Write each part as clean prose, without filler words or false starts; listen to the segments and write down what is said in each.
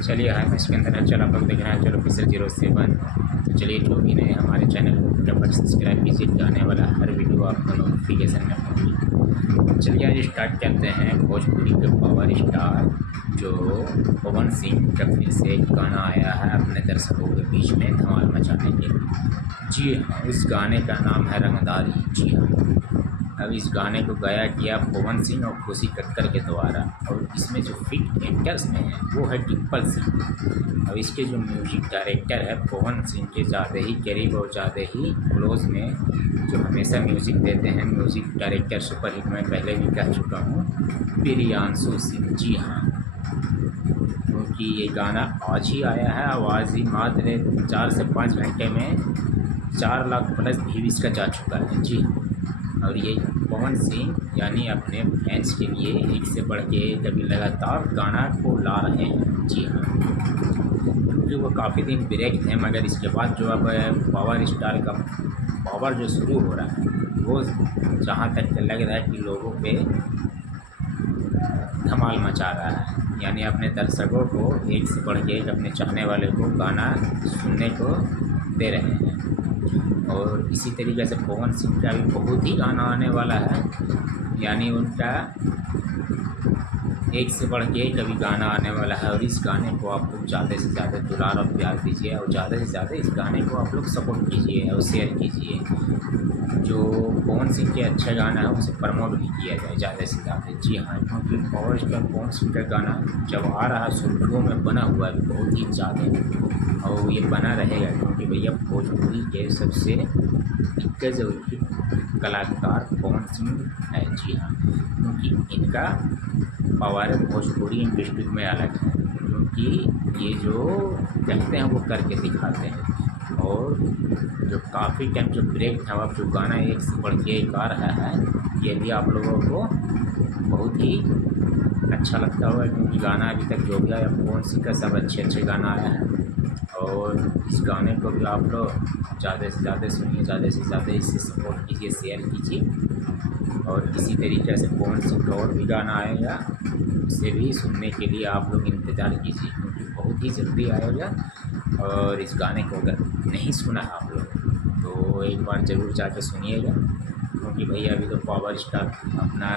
चलिए हाय, मैं इसके अंदर है। चलो आप लोग देख रहे हैं, चलो पिक्सल 07। तो चलिए जो भी नए हमारे चैनल को फटाफट सब्सक्राइब कीजिए, आने वाला हर वीडियो आपको नोटिफिकेशन में पहुँचे। चलिए आज स्टार्ट करते हैं भोजपुरी के पावर स्टार जो पवन सिंह का फिर से एक गाना आया है अपने दर्शकों के बीच में धमाल मचाने के लिए। जी हाँ, उस गाने का नाम है रंगदारी। जी हाँ, अब इस गाने को गाया किया पवन सिंह और खुशी कक्कर के द्वारा, और इसमें जो फिट एक्टर्स में है वो है डिम्पल सिंह। अब इसके जो म्यूजिक डायरेक्टर है पवन सिंह के ज़्यादा ही करीब और ज़्यादा ही क्लोज में जो हमेशा म्यूज़िक देते हैं, म्यूज़िक डायरेक्टर सुपरहिट मैं पहले भी कह चुका हूँ, प्रियांशु सिंह। जी हाँ, क्योंकि ये गाना आज ही आया है, आवाज़ ही मात्र 4 से 5 घंटे में 4 लाख प्लस व्यू इसका जा चुका है। जी, और ये पवन सिंह यानी अपने फैंस के लिए एक से बढ़ के कभी लगातार गाना को ला रहे हैं। जी हाँ, क्योंकि वो काफ़ी दिन ब्रेक थे, मगर इसके बाद जो अब पावर स्टार का पावर जो शुरू हो रहा है वो जहाँ तक लग रहा है कि लोगों पे धमाल मचा रहा है, यानी अपने दर्शकों को एक से बढ़ के एक अपने चाहने वाले को गाना सुनने को दे रहे हैं। और इसी तरीके से पवन सिंह का भी बहुत ही गाना आने वाला है, यानी उनका एक से बढ़ के एक अभी गाना आने वाला है। और इस गाने को आप लोग ज़्यादा से ज़्यादा दुलार और प्यार दीजिए, और ज़्यादा से ज़्यादा इस गाने को आप लोग सपोर्ट कीजिए और शेयर कीजिए। जो पवन सिंह के अच्छा गाना है उसे प्रमोट भी किया जाए ज़्यादा से ज़्यादा। जी हाँ, क्योंकि पावर स्टार पवन सिंह का गाना जब आ रहा है शुरुओं में बना हुआ है बहुत ही ज़्यादा, और ये बना रहेगा, क्योंकि भैया भोजपुरी के सबसे दिग्गज और कलाकार पवन सिंह है। जी हाँ, क्योंकि इनका पावर भोजपुरी इंडस्ट्री में अलग है, क्योंकि ये जो कहते हैं वो करके दिखाते हैं। और जो काफ़ी टाइम जो ब्रेक था, अब जो गाना एक से बढ़ के एक आ रहा है, ये भी आप लोगों को बहुत ही अच्छा लगता होगा, क्योंकि गाना अभी तक जो भी आया पवन सिंह का सब अच्छे अच्छे गाना आया है। और इस गाने को भी आप लोग ज़्यादा से ज़्यादा सुनिए, ज़्यादा से ज़्यादा इससे सपोर्ट कीजिए, शेयर कीजिए। और इसी तरीके से पवन सिंह का और भी गाना आएगा, उसे भी सुनने के लिए आप लोग इंतज़ार कीजिए, क्योंकि बहुत ही जल्दी आएगा। और इस गाने को अगर नहीं सुना है आप लोग तो एक बार ज़रूर जाकर सुनिएगा, क्योंकि भैया अभी तो पावर स्टार अपना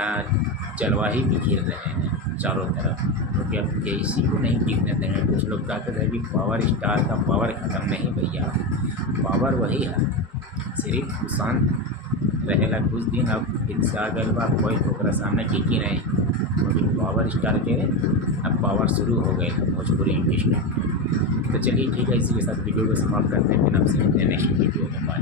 जलवा ही बिखेर रहे हैं चारों तरफ, क्योंकि अब किसी को नहीं टिकने देंगे। कुछ लोग कहते थे कि पावर स्टार का पावर ख़त्म, नहीं भैया, पावर वही है, सिर्फ शांत रहेगा कुछ दिन, अब फिर से आ गए बात कोई ओकरा सामने टिक ही नहीं, क्योंकि पावर स्टार के अब पावर शुरू हो गए भोजपुरी इंडस्ट्री में। तो चलिए ठीक है, इसी के साथ वीडियो को समाप्त करते हैं, फिर आपसे मिलते हैं नेक्स्ट वीडियो में। बाय।